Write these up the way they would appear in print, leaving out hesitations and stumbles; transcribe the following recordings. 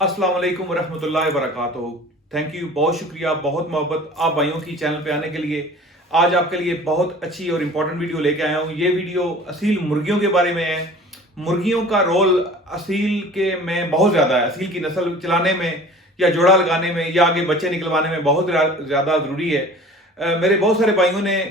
अस्सलाम वालेकुम वरहमतुल्लाहि वबरकातुहू। थैंक यू, बहुत शुक्रिया, बहुत मोहब्बत आप भाइयों की चैनल पे आने के लिए। आज आपके लिए बहुत अच्छी और इम्पोर्टेंट वीडियो लेके आया हूँ। ये वीडियो असील मुर्गियों के बारे में है। मुर्गियों का रोल असील के में बहुत ज़्यादा है। असील की नस्ल चलाने में या जोड़ा लगाने में या आगे बच्चे निकलवाने में बहुत ज़्यादा ज़रूरी है। मेरे बहुत सारे भाइयों ने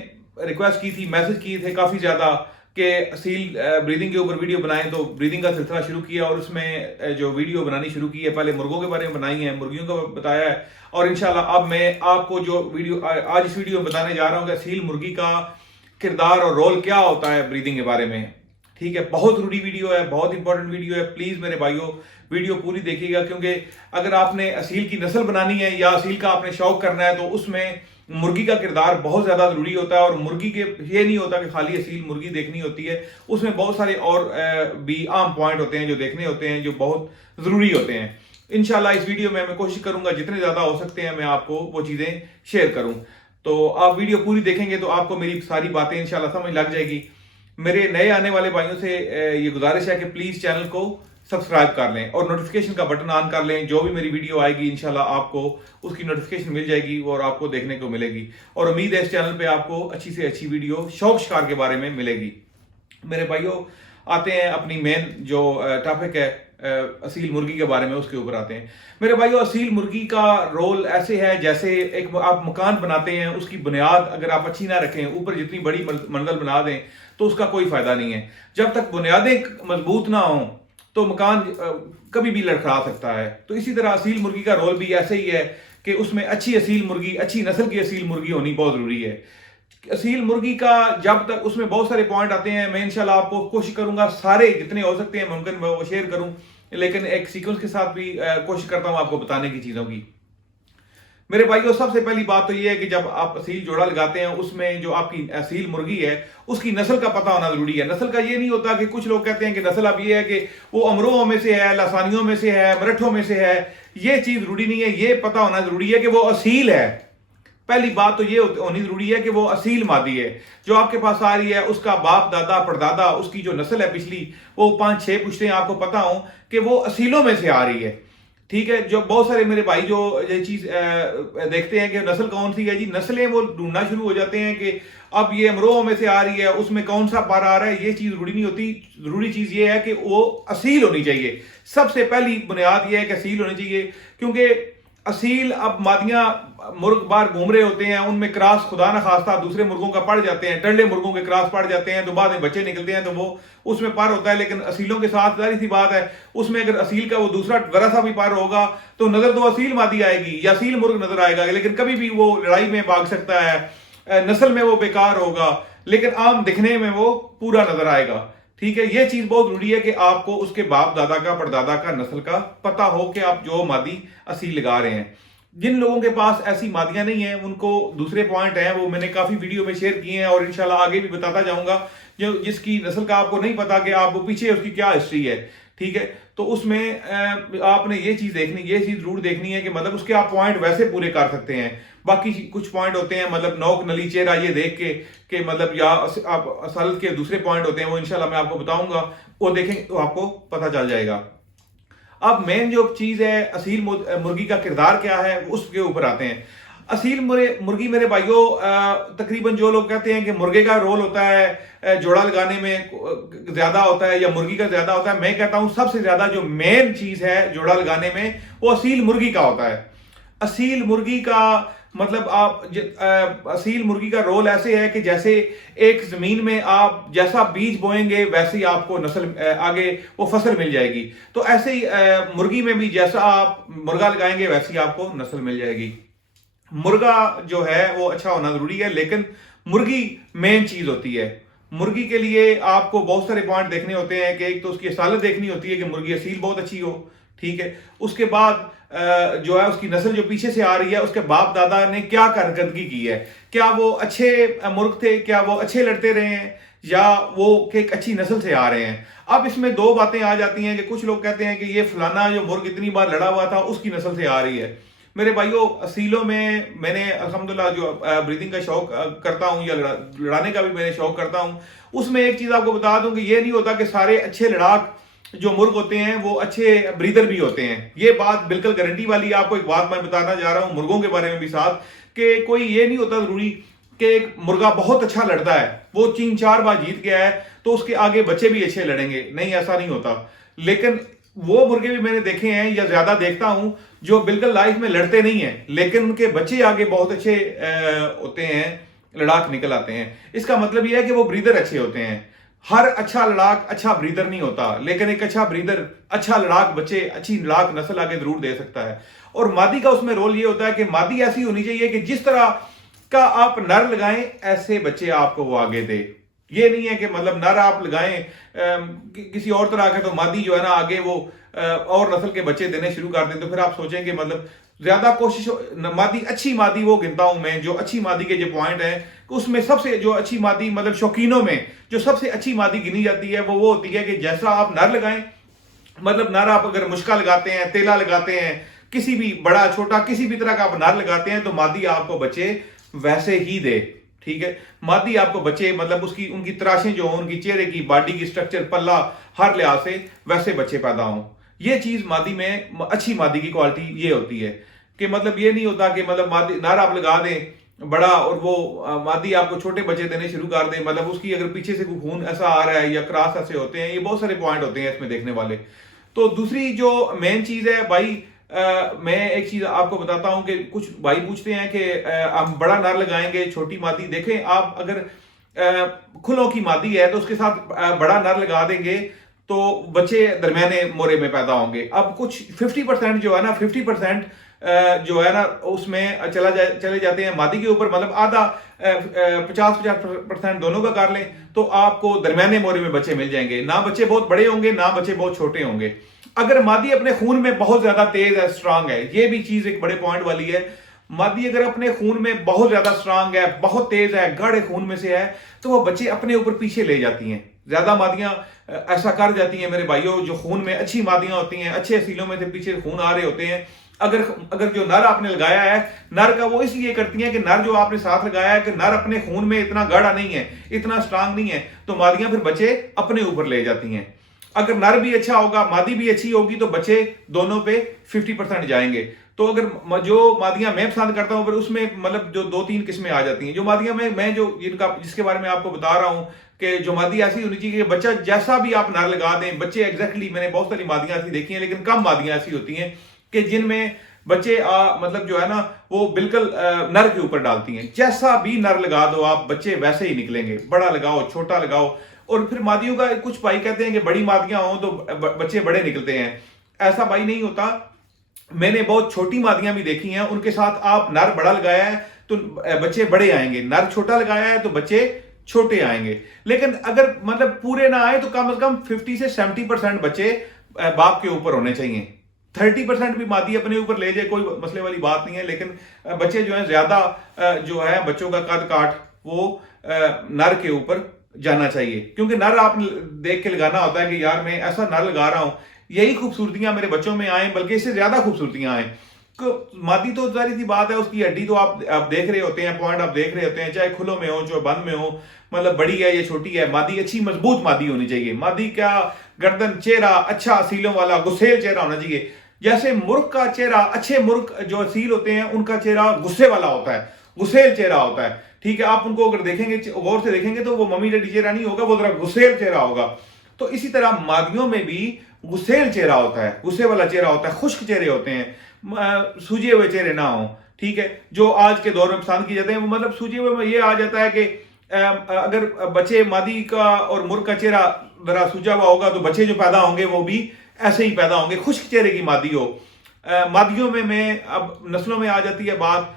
रिक्वेस्ट की थी, मैसेज किए थे काफ़ी ज़्यादा कि असील ब्रीदिंग के ऊपर वीडियो बनाएं, तो ब्रीदिंग का सिलसिला शुरू किया और उसमें जो वीडियो बनानी शुरू की है, पहले मुर्गों के बारे में बनाई है, मुर्गियों का बताया है। और इंशाल्लाह अब मैं आपको जो वीडियो आज इस वीडियो में बताने जा रहा हूँ कि असील मुर्गी का किरदार और रोल क्या होता है ब्रीदिंग के बारे में। ठीक है, बहुत जरूरी वीडियो है, बहुत इंपॉर्टेंट वीडियो है। प्लीज़ मेरे भाइयों वीडियो पूरी देखिएगा, क्योंकि अगर आपने असील की नस्ल बनानी है या असील का आपने शौक करना है तो उसमें मुर्गी का किरदार बहुत ज़्यादा ज़रूरी होता है। और मुर्गी के ये नहीं होता कि खाली असील मुर्गी देखनी होती है, उसमें बहुत सारे और भी आम पॉइंट होते हैं जो देखने होते हैं, जो बहुत ज़रूरी होते हैं। इंशाल्लाह इस वीडियो में मैं कोशिश करूंगा जितने ज़्यादा हो सकते हैं मैं आपको वो चीज़ें शेयर करूं। तो आप वीडियो पूरी देखेंगे तो आपको मेरी सारी बातें इंशाल्लाह समझ लग जाएगी। मेरे नए आने वाले भाइयों से ये गुजारिश है कि प्लीज़ चैनल को सब्सक्राइब कर लें और नोटिफिकेशन का बटन ऑन कर लें। जो भी मेरी वीडियो आएगी इंशाल्लाह आपको उसकी नोटिफिकेशन मिल जाएगी और आपको देखने को मिलेगी। और उम्मीद है इस चैनल पे आपको अच्छी से अच्छी वीडियो शौक शिकार के बारे में मिलेगी। मेरे भाइयों आते हैं अपनी मेन जो टॉपिक है असील मुर्गी के बारे में, उसके ऊपर आते हैं। मेरे भाइयों असील मुर्गी का रोल ऐसे है जैसे एक आप मकान बनाते हैं, उसकी बुनियाद अगर आप अच्छी ना रखें, ऊपर जितनी बड़ी मंजिल बना दें तो उसका कोई फायदा नहीं है। जब तक बुनियादें मजबूत ना हों तो मकान कभी भी लड़खड़ा सकता है। तो इसी तरह असील मुर्गी का रोल भी ऐसे ही है कि उसमें अच्छी असील मुर्गी, अच्छी नस्ल की असील मुर्गी होनी बहुत जरूरी है। असील मुर्गी का जब तक उसमें बहुत सारे पॉइंट आते हैं, मैं इंशाल्लाह आपको कोशिश करूंगा सारे जितने हो सकते हैं मुमकिन मैं वो शेयर करूं, लेकिन एक सीक्वेंस के साथ भी कोशिश करता हूं आपको बताने की चीज़ों की। मेरे भाइयों सबसे पहली बात तो ये है कि जब आप असील जोड़ा लगाते हैं उसमें जो आपकी असील मुर्गी है उसकी नस्ल का पता होना जरूरी है। नस्ल का ये नहीं होता कि कुछ लोग कहते हैं कि नस्ल अब ये है कि वो अमरों में से है, लसानियों में से है, मराठों में से है। ये चीज़ जरूरी नहीं है, ये पता होना जरूरी है कि वो असील है। पहली बात तो ये होनी जरूरी है कि वो असील मादी है जो आपके पास आ रही है, उसका बाप दादा परदादा उसकी जो नस्ल है पिछली वो 5-6 पुश्तें आपको पता हो कि वो असीलों में से आ रही है। ठीक है, जो बहुत सारे मेरे भाई जो ये चीज़ देखते हैं कि नस्ल कौन सी है जी, नस्लें वो ढूंढना शुरू हो जाते हैं कि अब ये अमरोह में से आ रही है, उसमें कौन सा पारा आ रहा है। ये चीज़ जरूरी नहीं होती। जरूरी चीज़ ये है कि वो असील होनी चाहिए। सबसे पहली बुनियाद ये है कि असील होनी चाहिए, क्योंकि असील अब मादियाँ मुर्ग बाहर घूम रहे होते हैं, उनमें क्रॉस खुदा न खास्ता दूसरे मुर्गों का पड़ जाते हैं, टंडे मुर्गों के क्रॉस पड़ जाते हैं, तो बाद में बच्चे निकलते हैं तो वो उसमें पार होता है। लेकिन असीलों के साथ जारी सी बात है, उसमें अगर असील का वो दूसरा जरा सा भी पार होगा तो नजर तो असील मादी आएगी या असील मुर्ग नजर आएगा, लेकिन कभी भी वो लड़ाई में भाग सकता है, नस्ल में वो बेकार होगा, लेकिन आम दिखने में वो पूरा नजर आएगा। ठीक है, ये चीज बहुत जरूरी है कि आपको उसके बाप दादा का परदादा का नस्ल का पता हो कि आप जो मादी असील लगा रहे हैं। जिन लोगों के पास ऐसी मादियां नहीं है उनको दूसरे पॉइंट हैं, वो मैंने काफी वीडियो में शेयर किए हैं और इंशाल्लाह आगे भी बताता जाऊंगा। जो जिसकी नस्ल का आपको नहीं पता कि आप पीछे उसकी क्या हिस्ट्री है, ठीक है, तो उसमें आपने ये चीज देखनी, ये चीज जरूर देखनी है कि मतलब उसके आप पॉइंट वैसे पूरे कर सकते हैं। बाकी कुछ पॉइंट होते हैं मतलब नोक नली चेहरा ये देख के कि मतलब या आप असल के दूसरे पॉइंट होते हैं, वो इंशाल्लाह मैं आपको बताऊंगा, वो देखेंगे तो आपको पता चल जाएगा। अब मेन जो चीज है असील मुर्गी का किरदार क्या है उसके ऊपर आते हैं। असील मुर्गी मेरे भाइयों तकरीबन जो लोग कहते हैं कि मुर्गे का रोल होता है जोड़ा लगाने में ज्यादा होता है या मुर्गी का ज्यादा होता है, मैं कहता हूं सबसे ज्यादा जो मेन चीज है जोड़ा लगाने में वो असील मुर्गी का होता है। असील मुर्गी का मतलब आप असील मुर्गी का रोल ऐसे है कि जैसे एक जमीन में आप जैसा बीज बोएंगे वैसे ही आपको नस्ल आगे वो फसल मिल जाएगी। तो ऐसे ही मुर्गी में भी जैसा आप मुर्गा लगाएंगे वैसे ही आपको नस्ल मिल जाएगी। मुर्गा जो है वो अच्छा होना जरूरी है, लेकिन मुर्गी मेन चीज होती है। मुर्गी के लिए आपको बहुत सारे पॉइंट देखने होते हैं कि एक तो उसकी असालत देखनी होती है कि मुर्गी असील बहुत अच्छी हो, ठीक है। उसके बाद जो है उसकी नस्ल जो पीछे से आ रही है उसके बाप दादा ने क्या कारकर्दगी की है, क्या वो अच्छे मुर्ग थे, क्या वो अच्छे लड़ते रहे हैं या वो एक अच्छी नस्ल से आ रहे हैं। अब इसमें दो बातें आ जाती हैं कि कुछ लोग कहते हैं कि ये फलाना जो मुर्ग इतनी बार लड़ा हुआ था उसकी नस्ल से आ रही है। मेरे भाइयों असीलों में मैंने अल्हम्दुलिल्लाह जो ब्रीदिंग का शौक करता हूँ या लड़ाने का भी मैंने शौक करता हूँ, उसमें एक चीज़ आपको बता दूं कि ये नहीं होता कि सारे अच्छे लड़ाक जो मुर्ग होते हैं वो अच्छे ब्रीदर भी होते हैं। ये बात बिल्कुल गारंटी वाली है। आपको एक बात मैं बताना जा रहा हूँ मुर्गों के बारे में भी साथ, कि कोई ये नहीं होता जरूरी कि एक मुर्गा बहुत अच्छा लड़ता है, वो 3-4 बार जीत गया है तो उसके आगे बच्चे भी अच्छे लड़ेंगे, नहीं ऐसा नहीं होता। लेकिन वो मुर्गे भी मैंने देखे हैं या ज्यादा देखता हूं जो बिल्कुल लाइफ में लड़ते नहीं हैं, लेकिन उनके बच्चे आगे बहुत अच्छे होते हैं, लड़ाक निकल आते हैं। इसका मतलब यह है कि वो ब्रीदर अच्छे होते हैं। हर अच्छा लड़ाक अच्छा ब्रीदर नहीं होता, लेकिन एक अच्छा ब्रीदर अच्छा लड़ाक बच्चे, अच्छी लड़ाक नस्ल आगे जरूर दे सकता है। और मादी का उसमें रोल ये होता है कि मादी ऐसी होनी चाहिए कि जिस तरह का आप नर लगाएं ऐसे बच्चे आपको वो आगे दे। ये नहीं है कि मतलब नर आप लगाएं किसी और तरह के तो मादी जो है ना आगे वो और नस्ल के बच्चे देने शुरू कर दें, तो फिर आप सोचेंगे मतलब ज्यादा कोशिश मादी, अच्छी मादी वो गिनता हूं मैं, जो अच्छी मादी के जो पॉइंट है उसमें सबसे जो अच्छी मादी मतलब शौकीनों में जो सबसे अच्छी मादी गिनी जाती है वो होती है कि जैसा आप नर लगाएं, मतलब नर आप अगर मुश्का लगाते हैं, तेला लगाते हैं, किसी भी बड़ा छोटा किसी भी तरह का आप नर लगाते हैं तो मादी आपको बच्चे वैसे ही दे। ठीक है, मादी आपको बच्चे मतलब उसकी उनकी तराशें जो हों, उनकी चेहरे की बॉडी की स्ट्रक्चर पल्ला हर लिहाज से वैसे बच्चे पैदा हों। ये चीज मादी में अच्छी मादी की क्वालिटी ये होती है कि मतलब ये नहीं होता कि मतलब मादी नर आप लगा दें बड़ा और वो मादी आपको छोटे बच्चे देने शुरू कर दें, मतलब उसकी अगर पीछे से खून ऐसा आ रहा है या क्रॉस ऐसे होते हैं, ये बहुत सारे पॉइंट होते हैं इसमें देखने वाले। तो दूसरी जो मेन चीज है भाई, मैं एक चीज आपको बताता हूं कि कुछ भाई पूछते हैं कि हम बड़ा नर लगाएंगे छोटी मादी। देखें आप अगर खुलों की मादी है तो उसके साथ बड़ा नर लगा देंगे तो बच्चे दरमियाने मोरे में पैदा होंगे। अब कुछ 50% जो है ना 50% जो है ना उसमें चले जाते हैं मादी के ऊपर, मतलब आधा 50% दोनों का कर लें तो आपको दरमियाने मोरे में बच्चे मिल जाएंगे। ना बच्चे बहुत बड़े होंगे ना बच्चे बहुत छोटे होंगे। अगर मादी अपने खून में बहुत ज्यादा तेज है, स्ट्रांग है, ये भी चीज एक बड़े पॉइंट वाली है। मादी अगर अपने खून में बहुत ज्यादा स्ट्रांग है, बहुत तेज है, गाढ़े खून में से है, तो वो बच्चे अपने ऊपर पीछे ले जाती हैं। ज्यादा मादियां ऐसा कर जाती हैं मेरे भाइयों, जो खून में अच्छी मादियां होती हैं, अच्छे असीलों में से पीछे खून आ रहे होते हैं। अगर जो नर आपने लगाया है, नर का वो इसलिए करती हैं कि नर जो आपने साथ लगाया है कि नर अपने खून में इतना गाढ़ा नहीं है, इतना स्ट्रांग नहीं है, तो मादियां फिर बच्चे अपने ऊपर ले जाती हैं। अगर नर भी अच्छा होगा मादी भी अच्छी होगी तो बच्चे दोनों पे 50% जाएंगे। तो अगर जो मादियां मैं पसंद करता हूं फिर उसमें मतलब जो 2-3 किस्में आ जाती हैं। जो मादियां मैं जो जिसके बारे में आपको बता रहा हूं कि जो मादी ऐसी होनी चाहिए कि बच्चा जैसा भी आप नर लगा दें बच्चे एग्जैक्टली, मैंने बहुत सारी मादियां ऐसी देखी हैं, लेकिन कम मादियां ऐसी होती हैं कि जिनमें बच्चे मतलब जो है ना वो बिल्कुल नर के ऊपर डालती हैं। जैसा भी नर लगा दो आप बच्चे वैसे ही निकलेंगे, बड़ा लगाओ छोटा लगाओ। और फिर मादियों का कुछ भाई कहते हैं कि बड़ी मादियां हों तो बच्चे बड़े निकलते हैं, ऐसा भाई नहीं होता। मैंने बहुत छोटी मादियां भी देखी हैं, उनके साथ आप नर बड़ा लगाया है तो बच्चे बड़े आएंगे, नर छोटा लगाया है तो बच्चे छोटे आएंगे। लेकिन अगर मतलब पूरे ना आए तो कम से कम 50 से 70% बच्चे बाप के ऊपर होने चाहिए। 30% भी मादी अपने ऊपर ले जाए कोई मसले वाली बात नहीं है, लेकिन बच्चे जो है ज्यादा जो है बच्चों का कद काट वो नर के ऊपर जाना चाहिए, क्योंकि नर आप देख के लगाना होता है कि यार मैं ऐसा नर लगा रहा हूं यही खूबसूरतियां मेरे बच्चों में आए, बल्कि इससे ज्यादा खूबसूरतियां आए। मादी तो जारी सी बात है, उसकी हड्डी तो आप देख रहे होते हैं, पॉइंट आप देख रहे होते हैं, चाहे खुलों में हो चाहे बंद में हो, मतलब बड़ी है या छोटी है, मादी अच्छी मजबूत मादी होनी चाहिए। मादी का गर्दन चेहरा अच्छा असीलों वाला गुस्सेल चेहरा होना चाहिए। जैसे मुर्ग का चेहरा, अच्छे मुर्ग जो असील होते हैं उनका चेहरा गुस्से वाला होता है, गुस्सेल चेहरा होता है। ठीक है, आप उनको अगर देखेंगे गौर से देखेंगे तो वो मम्मी डैडी चेहरा नहीं होगा, वो जरा गुस्सेल चेहरा होगा। तो इसी तरह मादियों में भी गुस्सेल चेहरा होता है, गुस्से वाला चेहरा होता है, खुश्क चेहरे होते हैं, सूजे हुए चेहरे ना हो। ठीक है, जो आज के दौर में पसंद किए जाते हैं वो मतलब सूजे हुए में ये आ जाता है कि अगर बच्चे मादी का और मुर्ग का चेहरा जरा सूजा हुआ होगा तो बच्चे जो पैदा होंगे वो भी ऐसे ही पैदा होंगे, खुश्क चेहरे की मादी हो। मादियों में मैं अब नस्लों में आ जाती है बात,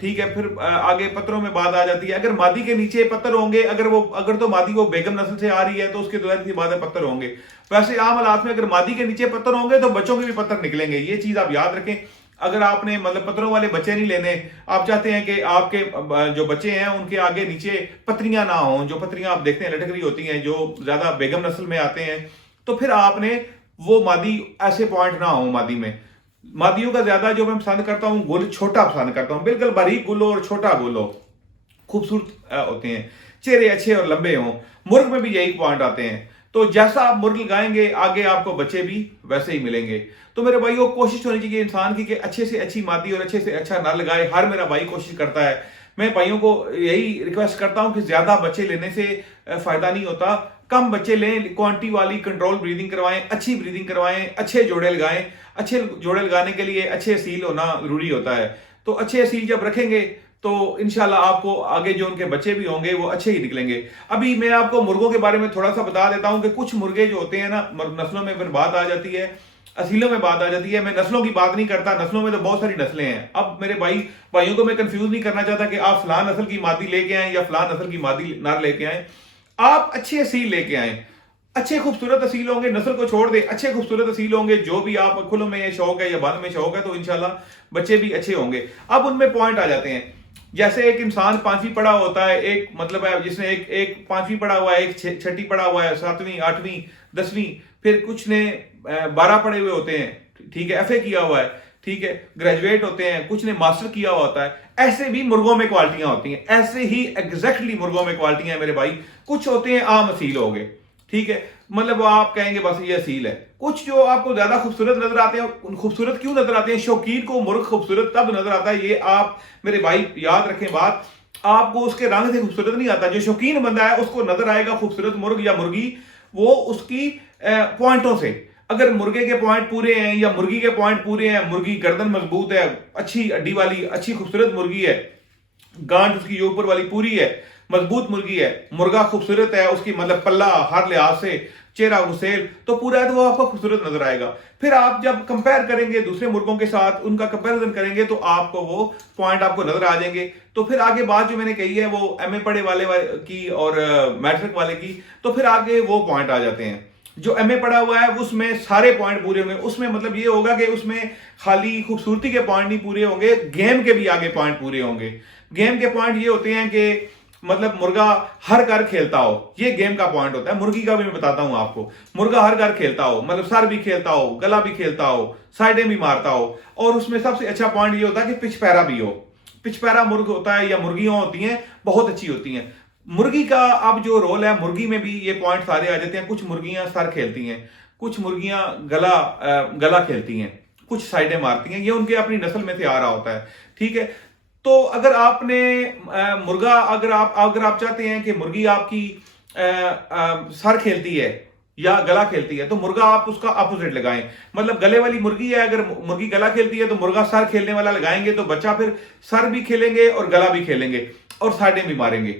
ठीक है, फिर आगे पत्रों में बात आ जाती है। अगर मादी के नीचे पत्थर होंगे, अगर तो मादी वो बेगम नस्ल से आ रही है तो उसके दोबारा की बात है पत्थर होंगे। वैसे आम हालात में अगर मादी के नीचे पत्थर होंगे तो बच्चों के भी पत्थर निकलेंगे, ये चीज आप याद रखें। अगर आपने मतलब पत्थरों वाले बच्चे नहीं लेने, आप चाहते हैं कि आपके जो बच्चे हैं उनके आगे नीचे पत्रियां ना हो, जो पत्रियां आप देखते हैं लटक रही होती हैं, जो ज्यादा बेगम नस्ल में आते हैं, तो फिर आपने वो मादी ऐसे पॉइंट ना हो मादी में। मादियों का ज्यादा जो मैं पसंद करता हूँ गुल छोटा पसंद करता हूँ, बिल्कुल बारीक गुल हो और छोटा गुल हो, खूबसूरत होते हैं, चेहरे अच्छे और लंबे हों। मुर्ग में भी यही पॉइंट आते हैं। तो जैसा आप मुर्ग लगाएंगे आगे आपको बच्चे भी वैसे ही मिलेंगे। तो मेरे भाइयों कोशिश होनी चाहिए इंसान की कि अच्छे से अच्छी मादी और अच्छे से अच्छा नर लगाए। हर मेरा भाई कोशिश करता है। मैं भाइयों को यही रिक्वेस्ट करता हूं कि ज्यादा बच्चे लेने से फायदा नहीं होता, कम बच्चे लें, क्वांटिटी वाली कंट्रोल ब्रीदिंग करवाएं, अच्छी ब्रीदिंग करवाएं, अच्छे जोड़े लगाएं। अच्छे जोड़े लगाने के लिए अच्छे असील होना जरूरी होता है। तो अच्छे असील जब रखेंगे तो इंशाल्लाह आपको आगे जो उनके बच्चे भी होंगे वो अच्छे ही निकलेंगे। अभी मैं आपको मुर्गों के बारे में थोड़ा सा बता देता हूं कि कुछ मुर्गे जो होते हैं ना, नस्लों में बात आ जाती है, असीलों में बात आ जाती है। मैं नस्लों की बात नहीं करता, नस्लों में तो बहुत सारी नस्लें हैं। अब मेरे भाइयों को मैं कंफ्यूज नहीं करना चाहता कि आप फलां नस्ल की मादी लेके आए या फलां नस्ल की मादी नर लेके आए। आप अच्छे असील लेके आए, अच्छे खूबसूरत असील होंगे, नस्ल को छोड़ दे, अच्छे खूबसूरत असील होंगे। जो भी आप खुलों में शौक है या बंद में शौक है तो इंशाल्लाह बच्चे भी अच्छे होंगे। अब उनमें पॉइंट आ जाते हैं। जैसे एक इंसान 5वीं पढ़ा होता है, एक मतलब है जिसने एक 5वीं पढ़ा हुआ है, एक 6ठी पढ़ा हुआ है, 7वीं 8वीं 10वीं, फिर कुछ ने 12 पढ़े हुए होते हैं, ठीक है, FA किया हुआ है, ठीक है, ग्रेजुएट होते हैं, कुछ ने मास्टर किया हुआ होता है। ऐसे भी मुर्गों में क्वालिटियां होती हैं, ऐसे ही एग्जैक्टली मुर्गों में क्वालिटियां हैं मेरे भाई। कुछ होते हैं आम असील हो गए, ठीक है, मतलब वो आप कहेंगे बस ये असील है। कुछ जो आपको ज्यादा खूबसूरत नजर आते हैं, खूबसूरत क्यों नजर आते हैं? शौकीन को मुर्ग खूबसूरत तब नजर आता है, ये आप मेरे भाई याद रखें बात, आपको उसके रंग से खूबसूरत नहीं आता। जो शौकीन बंदा है उसको नजर आएगा खूबसूरत मुर्ग या मुर्गी वो उसकी पॉइंटों से। अगर मुर्गे के पॉइंट पूरे हैं या मुर्गी के पॉइंट पूरे हैं, मुर्गी गर्दन मजबूत है, अच्छी हड्डी वाली अच्छी खूबसूरत मुर्गी है, गांठ उसकी ऊपर वाली पूरी है, मजबूत मुर्गी है, मुर्गा खूबसूरत है, उसकी मतलब पल्ला हर लिहाज से, चेहरा गुसेल तो पूरा है, तो वो आपको खूबसूरत नजर आएगा। फिर आप जब कंपेयर करेंगे दूसरे मुर्गों के साथ, उनका कंपैरिजन करेंगे तो आपको वो पॉइंट आपको नजर आ जाएंगे। तो फिर आगे बात जो मैंने कही है वो MA पढ़े वाले की और मैट्रिक वाले की, तो फिर आगे वो पॉइंट आ जाते हैं। जो MA पढ़ा हुआ है उसमें सारे पॉइंट पूरे होंगे, उसमें मतलब ये होगा कि उसमें खाली खूबसूरती के पॉइंट नहीं पूरे होंगे, गेम के भी आगे पॉइंट पूरे होंगे। गेम के पॉइंट ये होते हैं कि मतलब मुर्गा हर घर खेलता हो, ये गेम का पॉइंट होता है। मुर्गी का भी मैं बताता हूं आपको, मुर्गा हर घर खेलता हो, मतलब सर भी खेलता हो, गला भी खेलता हो, साइडें भी मारता हो, और उसमें सबसे अच्छा पॉइंट ये होता है कि पिच पैरा भी हो। पिच पैरा मुर्ग होता है या मुर्गियां होती हैं, बहुत अच्छी होती हैं। मुर्गी का अब जो रोल है, मुर्गी में भी ये पॉइंट सारे आ जाते हैं। कुछ मुर्गियां सर खेलती हैं, कुछ मुर्गियां गला खेलती हैं, कुछ साइडें मारती हैं, ये उनके अपनी नस्ल में से आ रहा होता है, ठीक है। तो अगर आपने मुर्गा अगर आप चाहते हैं कि मुर्गी आपकी सर खेलती है या गला खेलती है तो मुर्गा आप उसका अपोजिट लगाएं। मतलब गले वाली मुर्गी है, अगर मुर्गी गला खेलती है तो मुर्गा सर खेलने वाला लगाएंगे तो बच्चा फिर सर भी खेलेंगे और गला भी खेलेंगे और साइडें भी मारेंगे,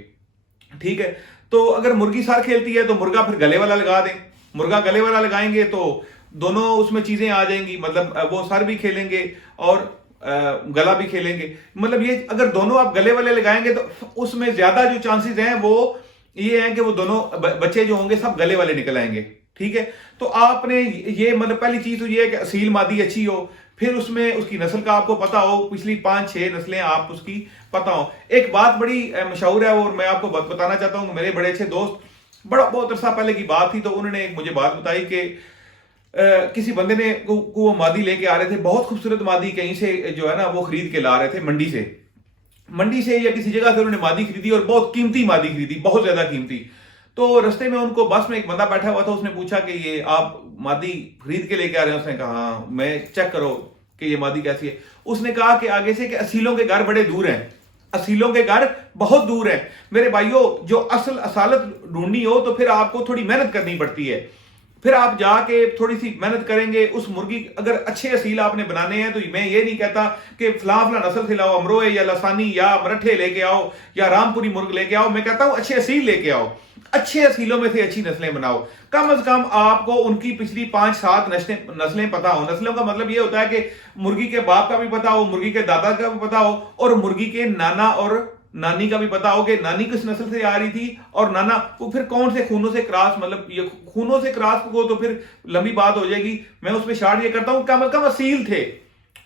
ठीक है। तो अगर मुर्गी सर खेलती है तो मुर्गा फिर गले वाला लगा दें। मुर्गा गले वाला लगाएंगे तो दोनों उसमें चीजें आ जाएंगी, मतलब वो सर भी खेलेंगे और गला भी खेलेंगे। मतलब ये अगर दोनों आप गले वाले लगाएंगे तो उसमें ज्यादा जो चांसेस हैं वो ये हैं कि वो दोनों बच्चे जो होंगे सब गले वाले निकल आएंगे, ठीक है। तो आपने ये मतलब पहली चीज तो ये है कि असील मादी अच्छी हो, फिर उसमें उसकी नस्ल का आपको पता हो, पिछली 5-6 नस्लें आप उसकी पता हो। एक बात बड़ी मशहूर है और मैं आपको बताना चाहता हूँ, मेरे बड़े अच्छे दोस्त, बहुत अरसा पहले की बात थी, तो उन्होंने एक मुझे बात बताई कि किसी बंदे ने को वो मादी लेके आ रहे थे, बहुत खूबसूरत मादी कहीं से जो है ना वो खरीद के ला रहे थे, मंडी से या किसी जगह से उन्होंने मादी खरीदी और बहुत कीमती मादी खरीदी, बहुत ज्यादा कीमती। तो रास्ते में उनको बस में एक बंदा बैठा हुआ था, उसने पूछा कि ये आप मादी खरीद के लेके आ रहे हैं? उसने कहा हाँ। मैं चेक करो कि ये मादी कैसी है। उसने कहा कि आगे से कि असीलों के घर बड़े दूर हैं, असीलों के घर बहुत दूर हैं। मेरे भाइयों जो असल असालत ढूंढनी हो तो फिर आपको थोड़ी मेहनत करनी पड़ती है, फिर आप जाके थोड़ी सी मेहनत करेंगे। उस मुर्गी अगर अच्छे असील आपने बनाने हैं तो मैं ये नहीं कहता कि फला नस्ल से लाओ, अमरोए या लसानी या मरठे लेके आओ या रामपुरी मुर्ग लेके आओ। मैं कहता हूं अच्छे असील लेके आओ, अच्छे असीलों में से अच्छी नस्लें बनाओ। कम से कम आपको उनकी पिछली 5-7 नस्लें पता हो। नस्लों का मतलब ये होता है कि मुर्गी के बाप का भी पता हो, मुर्गी के दादा का भी पता हो, और मुर्गी के नाना और नानी का भी पता हो कि नानी किस नस्ल से आ रही थी और नाना वो फिर कौन से खूनों से क्रॉस, मतलब ये खूनों से क्रॉस को तो फिर लंबी बात हो जाएगी। मैं उसमें शार्ट ये करता हूं कम से कम असील थे,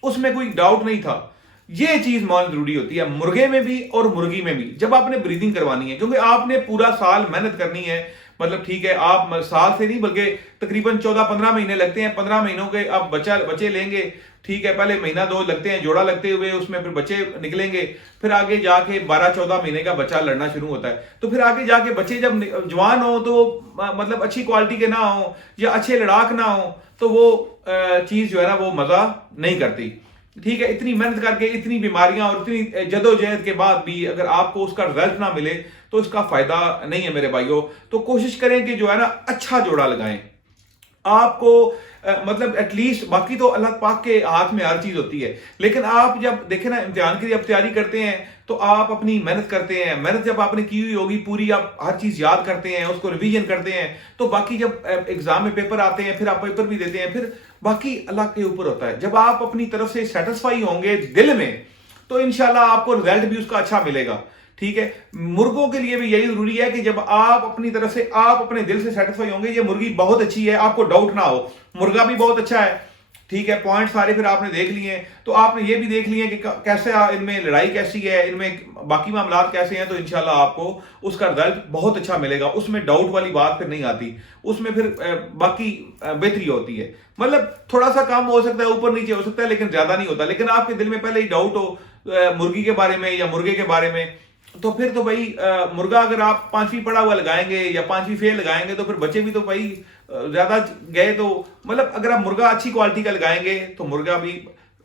उसमें कोई डाउट नहीं था। ये चीज मान जरूरी होती है मुर्गे में भी और मुर्गी में भी, जब आपने ब्रीदिंग करवानी है, क्योंकि आपने पूरा साल मेहनत करनी है। मतलब ठीक है, आप साल से नहीं बल्कि तकरीबन 14-15 महीने लगते हैं। 15 महीनों के आप बच्चे लेंगे, ठीक है, पहले महीना 2 लगते हैं जोड़ा लगते हुए, उसमें फिर बच्चे निकलेंगे, फिर आगे जाके 12-14 महीने का बच्चा लड़ना शुरू होता है। तो फिर आगे जाके बच्चे जब जवान हो तो मतलब अच्छी क्वालिटी के ना हो या अच्छे लड़ाक ना हो तो वो चीज जो है ना वो मजा नहीं करती। ठीक है, इतनी मेहनत करके इतनी बीमारियां और इतनी जदोजहद के बाद भी अगर आपको उसका रिजल्ट ना मिले तो इसका फायदा नहीं है मेरे भाइयों। तो कोशिश करें कि जो है ना अच्छा जोड़ा लगाएं आपको। मतलब एटलीस्ट, बाकी तो अल्लाह पाक के हाथ में हर चीज होती है, लेकिन आप जब देखें ना इम्तिहान के लिए आप तैयारी करते हैं तो आप अपनी मेहनत करते हैं, मेहनत जब आपने की हुई होगी पूरी, आप हर चीज याद करते हैं, उसको रिवीजन करते हैं, तो बाकी जब एग्जाम में पेपर आते हैं फिर आप पेपर भी देते हैं, फिर बाकी अल्लाह के ऊपर होता है। जब आप अपनी तरफ से सेटिस्फाई होंगे दिल में तो इंशाल्लाह आपको रिजल्ट भी उसका अच्छा मिलेगा। ठीक है, मुर्गों के लिए भी यही जरूरी है कि जब आप अपनी तरफ से आप अपने दिल से सेटिस्फाई होंगे, ये मुर्गी बहुत अच्छी है, आपको डाउट ना हो, मुर्गा भी बहुत अच्छा है, ठीक है, पॉइंट सारे फिर आपने देख लिए हैं, तो आपने ये भी देख लिए कि कैसे इनमें लड़ाई कैसी है, इनमें बाकी मामलात कैसे हैं, तो इंशाल्लाह आपको उसका रिजल्ट बहुत अच्छा मिलेगा। उसमें डाउट वाली बात फिर नहीं आती, उसमें फिर बाकी बेहतरी होती है। मतलब थोड़ा सा कम हो सकता है, ऊपर नीचे हो सकता है, लेकिन ज्यादा नहीं होता। लेकिन आपके दिल में पहले ही डाउट हो मुर्गी के बारे में या मुर्गे के बारे में, तो फिर तो भाई मुर्गा अगर आप 5वीं पढ़ा हुआ लगाएंगे या 5वीं फेल लगाएंगे तो फिर बच्चे भी तो भाई ज्यादा गए। तो मतलब अगर आप मुर्गा अच्छी क्वालिटी का लगाएंगे तो मुर्गा भी।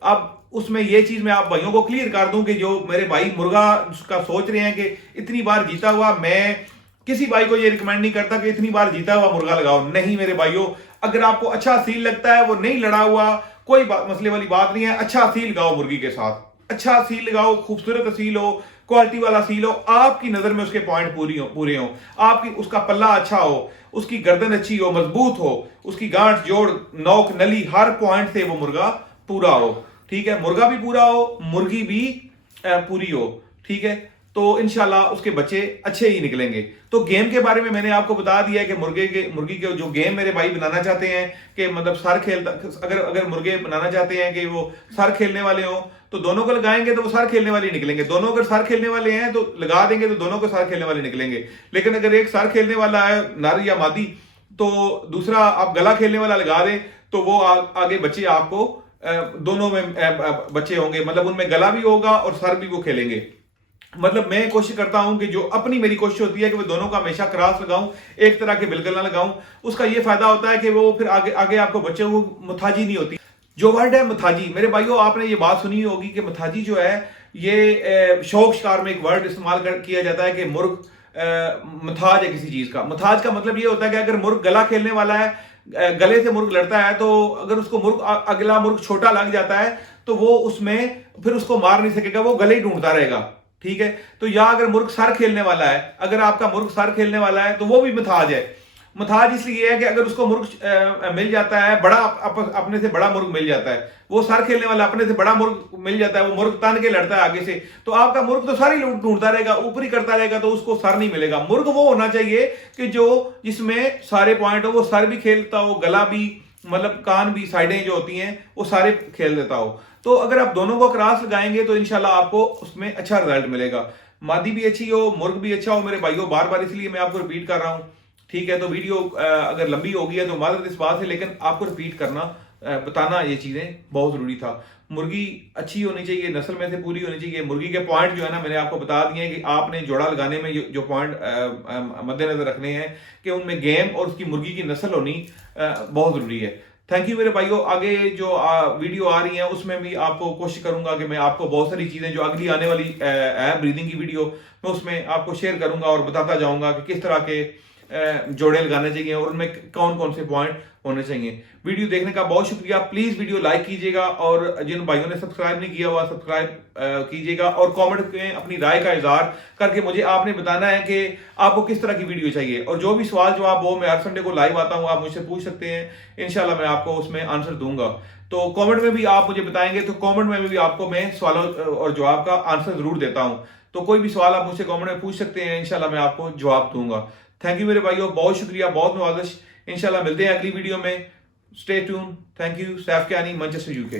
अब उसमें ये चीज मैं आप भाइयों को क्लियर कर दूं कि जो मेरे भाई मुर्गा का सोच रहे हैं कि इतनी बार जीता हुआ, मैं किसी भाई को ये रिकमेंड नहीं करता कि इतनी बार जीता हुआ मुर्गा लगाओ। नहीं मेरे भाइयों, अगर आपको अच्छा असील लगता है, वो नहीं लड़ा हुआ, कोई मसले वाली बात नहीं है, अच्छा असील लगाओ मुर्गी के साथ, अच्छा असील लगाओ, खूबसूरत असील हो, क्वालिटी वाला असील हो, आपकी नजर में उसके पॉइंट पूरे हो, आपकी उसका पल्ला अच्छा हो, उसकी गर्दन अच्छी हो, मजबूत हो, उसकी गांठ जोड़ नोक नली हर पॉइंट से वो मुर्गा पूरा हो। ठीक है, मुर्गा भी पूरा हो, मुर्गी भी पूरी हो। ठीक है, तो इंशाल्लाह उसके बच्चे अच्छे ही निकलेंगे। तो गेम के बारे में मैंने आपको बता दिया है कि मुर्गी के जो गेम मेरे भाई बनाना चाहते हैं कि मतलब सर खेलता, अगर मुर्गे बनाना चाहते हैं कि वो सर खेलने वाले हो तो दोनों को लगाएंगे तो वो सर खेलने वाले निकलेंगे। दोनों अगर सर खेलने वाले हैं तो लगा देंगे तो दोनों को सर खेलने वाले निकलेंगे। लेकिन अगर एक सर खेलने वाला है नर या मादी तो दूसरा आप गला खेलने वाला लगा दें तो वो आगे बच्चे आपको दोनों में बच्चे होंगे, मतलब उनमें गला भी होगा और सर भी वो खेलेंगे। मतलब मैं कोशिश करता हूं कि जो अपनी मेरी कोशिश होती है कि मैं दोनों का हमेशा क्रॉस लगाऊं, एक तरह के बिल्कुल ना लगाऊं। उसका ये फायदा होता है कि वो फिर आगे आपको बच्चे को मुथाजी नहीं होती। जो वर्ड है मुथाजी, मेरे भाइयों आपने ये बात सुनी होगी कि मुथाजी जो है ये शौक शिकार में एक वर्ड इस्तेमाल किया जाता है कि मुर्ग मुथाज है किसी चीज का। मुथाज का मतलब ये होता है कि अगर मुर्ग गला खेलने वाला है, गले से मुर्ग लड़ता है, तो अगर उसको अगला मुर्ग छोटा लग जाता है तो वो उसमें फिर उसको मार नहीं सकेगा, वो गले ही ढूंढता रहेगा। ठीक है, तो या अगर मुर्ग सर खेलने वाला है, अगर आपका मुर्ग सर खेलने वाला है तो वो भी मुथाज है। मुथाज इसलिए है कि अगर उसको मुर्ग मिल जाता है बड़ा, अपने से बड़ा मुर्ग मिल जाता है, वो सर खेलने वाला अपने से बड़ा मुर्ग मिल जाता है, वो मुर्ग तन के लड़ता है आगे से, तो आपका मुर्ग तो सर ही ढूंढता रहेगा, ऊपर ही करता रहेगा, तो उसको सर नहीं मिलेगा। मुर्ग वो होना चाहिए कि जो जिसमें सारे पॉइंट हो, वो सर भी खेलता हो, गला भी, मतलब कान भी, साइडें जो होती हैं वो सारे खेल देता हो। तो अगर आप दोनों को क्रॉस लगाएंगे तो इंशाल्लाह आपको उसमें अच्छा रिजल्ट मिलेगा। मादी भी अच्छी हो, मुर्ग भी अच्छा हो मेरे भाइयों, बार बार इसलिए मैं आपको रिपीट कर रहा हूं। ठीक है, तो वीडियो अगर लंबी हो गई है तो माजरत इस बात से, लेकिन आपको रिपीट करना, बताना ये चीजें बहुत जरूरी था। मुर्गी अच्छी होनी चाहिए, नस्ल में से पूरी होनी चाहिए। मुर्गी के पॉइंट जो है ना मैंने आपको बता दिए हैं कि आपने जोड़ा लगाने में जो पॉइंट मद्देनजर रखने हैं कि उनमें गेम और उसकी मुर्गी की नस्ल होनी बहुत जरूरी है। थैंक यू मेरे भाइयों। आगे जो वीडियो आ रही है उसमें भी आपको कोशिश करूंगा कि मैं आपको बहुत सारी चीजें जो अगली आने वाली है ब्रीदिंग की वीडियो, मैं उसमें आपको शेयर करूंगा और बताता जाऊंगा कि किस तरह के जोड़े लगाने चाहिए और उनमें कौन कौन से पॉइंट होने चाहिए। वीडियो देखने का बहुत शुक्रिया। प्लीज वीडियो लाइक कीजिएगा और जिन भाइयों ने सब्सक्राइब नहीं किया हुआ सब्सक्राइब कीजिएगा और कमेंट में अपनी राय का इजहार करके मुझे आपने बताना है कि आपको किस तरह की वीडियो चाहिए। और जो भी सवाल जवाब वो मैं हर संडे को लाइव आता हूँ, आप मुझसे पूछ सकते हैं, इंशाल्लाह मैं आपको उसमें आंसर दूंगा। तो कमेंट में भी आप मुझे बताएंगे तो कमेंट में भी आपको मैं सवालों और जवाब का आंसर जरूर देता हूँ। तो कोई भी सवाल आप मुझसे कमेंट में पूछ सकते हैं, इंशाल्लाह मैं आपको जवाब दूंगा। थैंक यू मेरे भाइयों, बहुत शुक्रिया, बहुत नवाजिश। इंशाल्लाह मिलते हैं अगली वीडियो में। Stay tune. Thank you. Saif Kenny, Manchester UK.